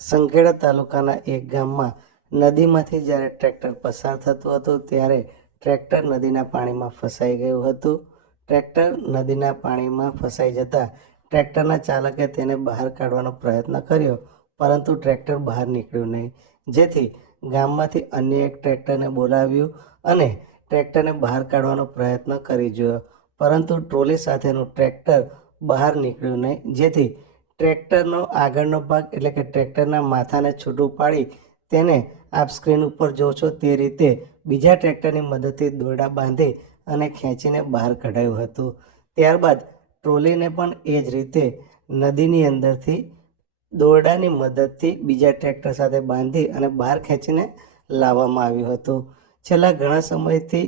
સંખેડા તાલુકાના એક ગામમાં નદીમાંથી જ્યારે ટ્રેક્ટર પસાર થતું હતું ત્યારે ટ્રેક્ટર નદીના પાણીમાં ફસાઈ ગયું હતું. ટ્રેક્ટર નદીના પાણીમાં ફસાઈ જતાં ટ્રેક્ટરના ચાલકે તેને બહાર કાઢવાનો પ્રયત્ન કર્યો, પરંતુ ટ્રેક્ટર બહાર નીકળ્યું નહીં. જેથી ગામમાંથી અન્ય એક ટ્રેક્ટરને બોલાવ્યું અને ટ્રેક્ટરને બહાર કાઢવાનો પ્રયત્ન કરી જોયો, પરંતુ ટ્રોલી સાથેનું ટ્રેક્ટર બહાર નીકળ્યું નહીં. જેથી ટ્રેક્ટરનો આગળનો ભાગ એટલે કે ટ્રેક્ટરના માથાને છૂટું પાડી તેને આપ સ્ક્રીન ઉપર જો છો તે રીતે બીજા ટ્રેક્ટરની મદદથી દોરડા બાંધી અને ખેંચીને બહાર કઢાયું હતું. ત્યારબાદ ટ્રોલીને પણ એ જ રીતે નદીની અંદરથી દોરડાની મદદથી બીજા ટ્રેક્ટર સાથે બાંધી અને બહાર ખેંચીને લાવવામાં આવ્યું હતું. છેલ્લા ઘણા સમયથી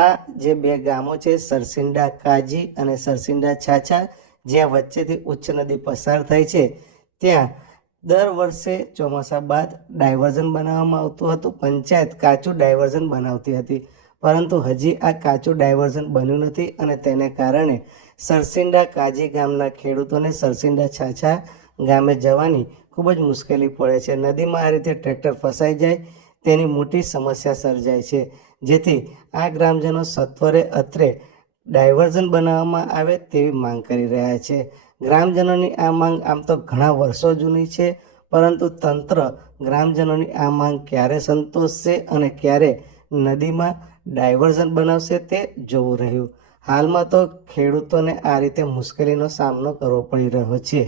આ જે બે ગામો છે, સરસિંડા કાજી અને સરસિંડા છાછા, જ્યાં વચ્ચેથી ઉચ્ચ નદી પસાર થાય છે, ત્યાં દર વર્ષે ચોમાસા બાદ ડાયવર્ઝન બનાવવામાં આવતું હતું. પંચાયત કાચું ડાયવર્ઝન બનાવતી હતી, પરંતુ હજી આ કાચું ડાયવર્ઝન બન્યું નથી અને તેને કારણે સરસિંડા કાજી ગામના ખેડૂતોને સરસિંડા છાછા ગામે જવાની ખૂબ જ મુશ્કેલી પડે છે. નદીમાં આ રીતે ટ્રેક્ટર ફસાઈ જાય તેની મોટી સમસ્યા સર્જાય છે. જેથી આ ગ્રામજનો સત્વરે અત્રે ડાયવર્ઝન બનાવવામાં આવે તેવી માંગ કરી રહ્યા છે. ગ્રામજનોની આ માંગ આમ તો ઘણા વર્ષો જૂની છે, પરંતુ તંત્ર ગ્રામજનોની આ માંગ ક્યારે સંતોષશે અને ક્યારે નદીમાં ડાયવર્ઝન બનાવશે તે જોવું રહ્યું. હાલમાં તો ખેડૂતોને આ રીતે મુશ્કેલીનો સામનો કરવો પડી રહ્યો છે.